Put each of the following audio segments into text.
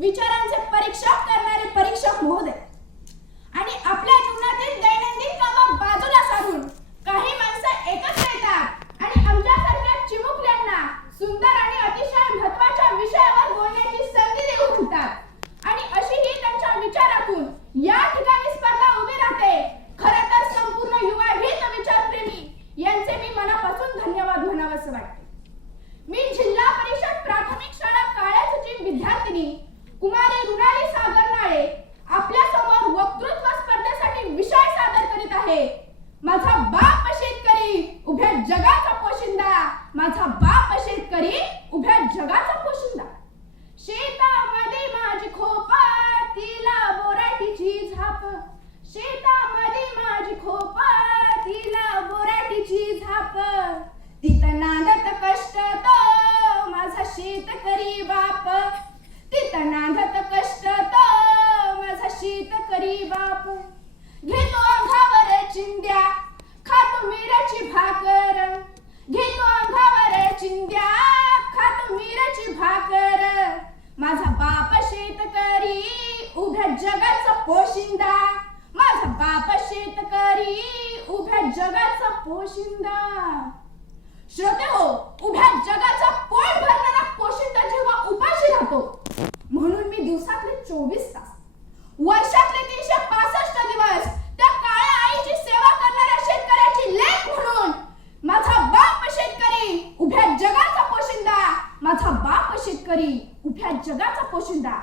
विचारांचे परीक्षक करणारे परीक्षक महोदय. आणि आपल्या जीवनातील दैनंदिन कामं बाजूला सारून काही माणसं एकत्र येतात आणि आमच्यासारख्या चिमुकल्यांना सुंदर आणि बाप शेतकरी उभ्या जगाचा पोशिंदा. शेतामध्ये माझी खोपा तिला बोराटीची झाप. शेतामध्ये माझी खोपा तिला बोराटीची झाप. तिथं नांदत कष्ट तो माझा शेतकरी बाप. तिथं नांदत कष्ट तो माझा शेतकरी बाप. घेतो अंगावर चिंद्या खातो मिराची भाकर. शिंद्या खात खातो भाकर. माझा बाप शेतकरी उभ्या जगाचा पोशिंदा. माझा बाप शेतकरी उभ्या जगाचा पोशिंदा. श्रोते हो उभ्या जगाचा पोट भरणारा पोशिंदा जेव्हा उपाशी राहतो म्हणून मी दिवसातले चोवीस तास वर्षातले तीनशे पासष्ट दिवस त्या काळ्या आईची सेवा करणाऱ्या शेतकऱ्याची लेख म्हणून माझा बाप शेतकरी उभ्या जगाचा पोशिंदा माझा बाप शेतकरी उभ्या जगाचा पोशिंदा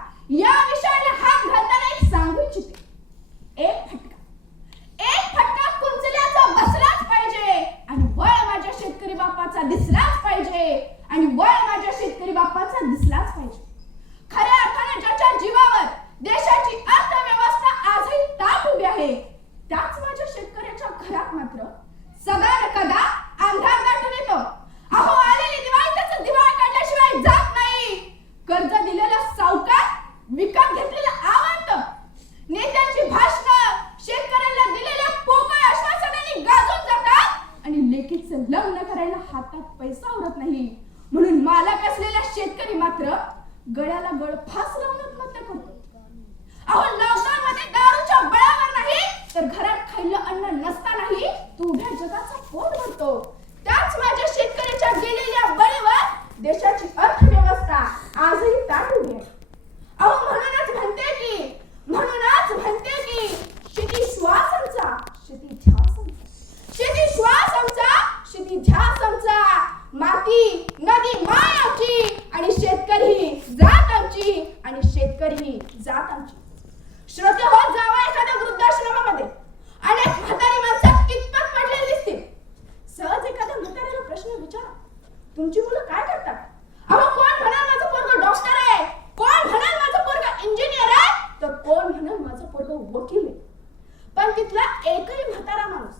तिथला एकही म्हातारा माणूस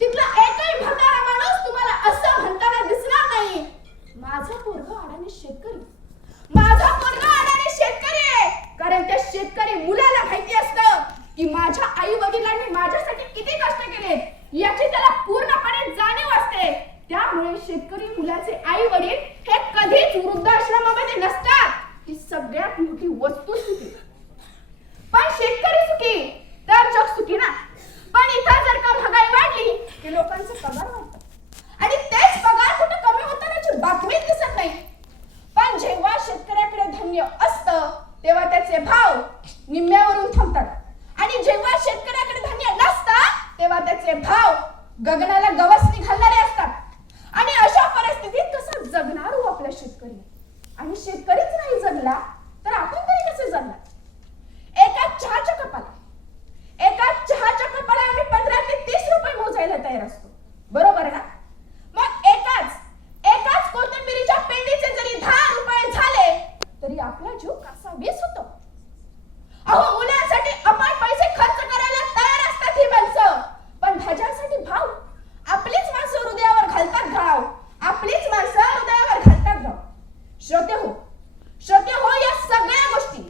तिथला एकही म्हातारा माणूस तुम्हाला असं म्हणताना दिसणार नाही. माझा पोरग अडाणी शेतकरी. माझा पोरग अडाणी शेतकरी आहे. कारण त्या शेतकरी मुलाला माहिती असतं की माझ्या आई वडिलांनी माझ्यासाठी किती कष्ट केले. याची त्याला पूर्णपणे जाणीव असते. त्यामुळे शेतकरी मुलाचे आई वडील हे कधीच वृद्धाश्रमामध्ये नसतात. ही सगळ्यात मोठी वस्तुस्थिती. पण शेतकरी सुखी तर जग सुखी ना? आणि इथं जर का महागाई वाढली की लोकांचे पगार वाढतात आणि तेच पगार कुठं कमी होतानाची बातमी दिसत नाही. पण जेव्हा शेतकऱ्याकडे धान्य असतं तेव्हा त्याचे भाव निम्म्यावरून थांबतात. आणि जेव्हा शेतकऱ्याकडे धान्य नसतं तेव्हा त्याचे भाव गगनाला गवस निघालणारे असतात. आणि अशा परिस्थितीत कसं जगणार हो आपला शेतकरी. आणि शेतकरीच नाही जगला तर आपण तरी कसे जगणार एका चहाच्या कपाला एका चहाच्या कपाला आम्ही पंधरा ते तीस रुपये मोजायला तयार असतो बरोबर ना मग एकाच एकाच कोथिंबिरीच्या पेंडीचे जरी दहा रुपये झाले तरी आपला जीव कसा वीस होतो अहो मुलांसाठी आपण पैसे खर्च करायला तयार असतात ही माणसं पण भाज्यांसाठी भाव आपलीच माणसं हृदयावर घालतात घाव आपलीच माणसं हृदयावर घालतात घाव श्रोते हो श्रोते हो या सगळ्या गोष्टी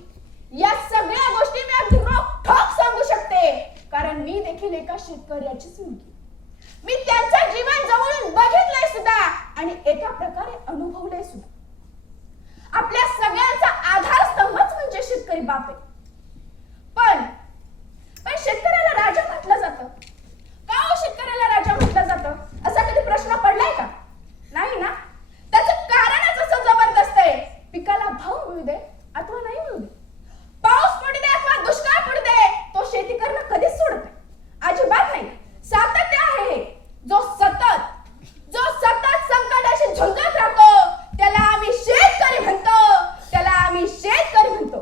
या सगळ्या गोष्टी मी अगदी रोखठोक सांगू शकते कारण मी देखील एका शेतकऱ्याचीच मुलगी मी त्यांचं जीवन जवळून बघितलंय सुद्धा आणि एका प्रकारे अनुभवलंय सुद्धा. आपल्या सगळ्यांचा आधारस्तंभच म्हणजे शेतकरी बाप आहे. पण पण शेतकऱ्याला राजा म्हटलं जातं. का हो शेतकऱ्याला राजा म्हटलं जातं? असा कधी प्रश्न पडलाय का? नाही ना? त्याचं कारणच असं जबरदस्त आहे. पिकाला भाव मिळू दे अथवा नाही मिळू दे पाऊस पडू दे अथवा दुष्काळ पडू दे तो शेती करणं कधीच सोडत नाही अजिबात नाही सातत्य आहे हे. जो सतत जो सतत संकटाशी झुंजत राहतो त्याला आम्ही शेतकरी म्हणतो त्याला आम्ही शेतकरी म्हणतो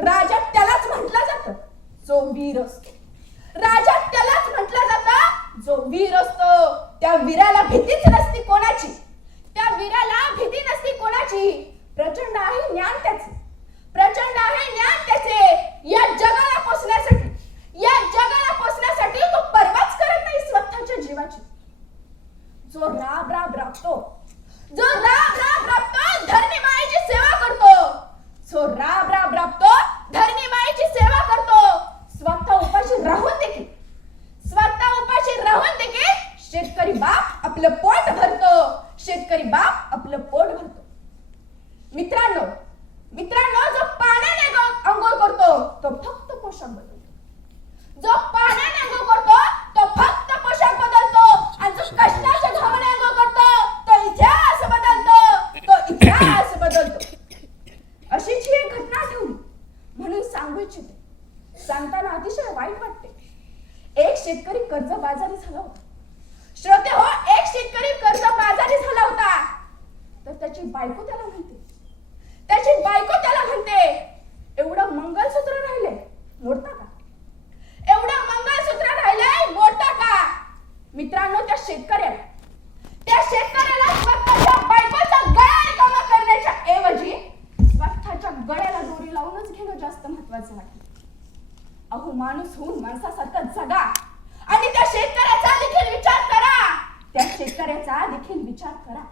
राजा त्यालाच म्हटलं जातं जो वीर असतो. राजा त्यालाच म्हटलं जात जो वीर असतो त्या वीराला भीतीच नसती कोणाची. त्या वीराला भीती नसती कोणाची. प्रचंड आहे ज्ञान त्याचे. प्रचंड आहे ज्ञान त्याचे. या जगाला पोचण्यासाठी या जगाला पोचण्यासाठी तो परवाच करत नाही स्वतःच्या जीवाची. जो राब राब राबतो जो राब राब राबतो धरणी मायेची सेवा करतो जो राब राब राबतो धरणी मायेची सेवा करतो स्वतः उपाशी राहून देखील स्वतः उपाशी राहून देखील शेतकरी बाप आपलं पोट भरतो शेतकरी बाप आपलं पोट भरतो. मित्रांनो मित्रांनो जो पाण्याने अंघोळ- अंघोळ करतो तो फक्त पोशाख बदलतो. जो पाण्याने अंघोळ करतो तो फक्त पोशाख बदलतो. आणि जो कष्टाच्या धावणे अंघोळ करतो तो इतिहास बदलतो तो इतिहास बदलतो अशीच ही एक घटना आठवली म्हणून सांगू इच्छिते सांगताना अतिशय वाईट वाटते एक शेतकरी कर्ज बाजारी झाला होता श्रोते हो एक शेतकरी कर्ज बाजारी झाला होता तर त्याची बायको त्याला म्हणते. त्याची बायको त्याला म्हणते एवढं मंगलसूत्र राहिले मोडता का? एवढं मंगलसूत्र राहिले मोडता का? मित्रांनो त्या शेतकऱ्याला त्या शेतकऱ्याला स्वतःच्या बायकोचा गळा रिकामा करण्याच्या ऐवजी स्वतःच्या गळ्याला दोरी लावूनच घेणं जास्त महत्वाचं वाटतं अहो माणूस होऊन माणसासारखं जगा आणि त्या शेतकऱ्याचा देखील विचार करा. त्या शेतकऱ्याचा देखील विचार करा.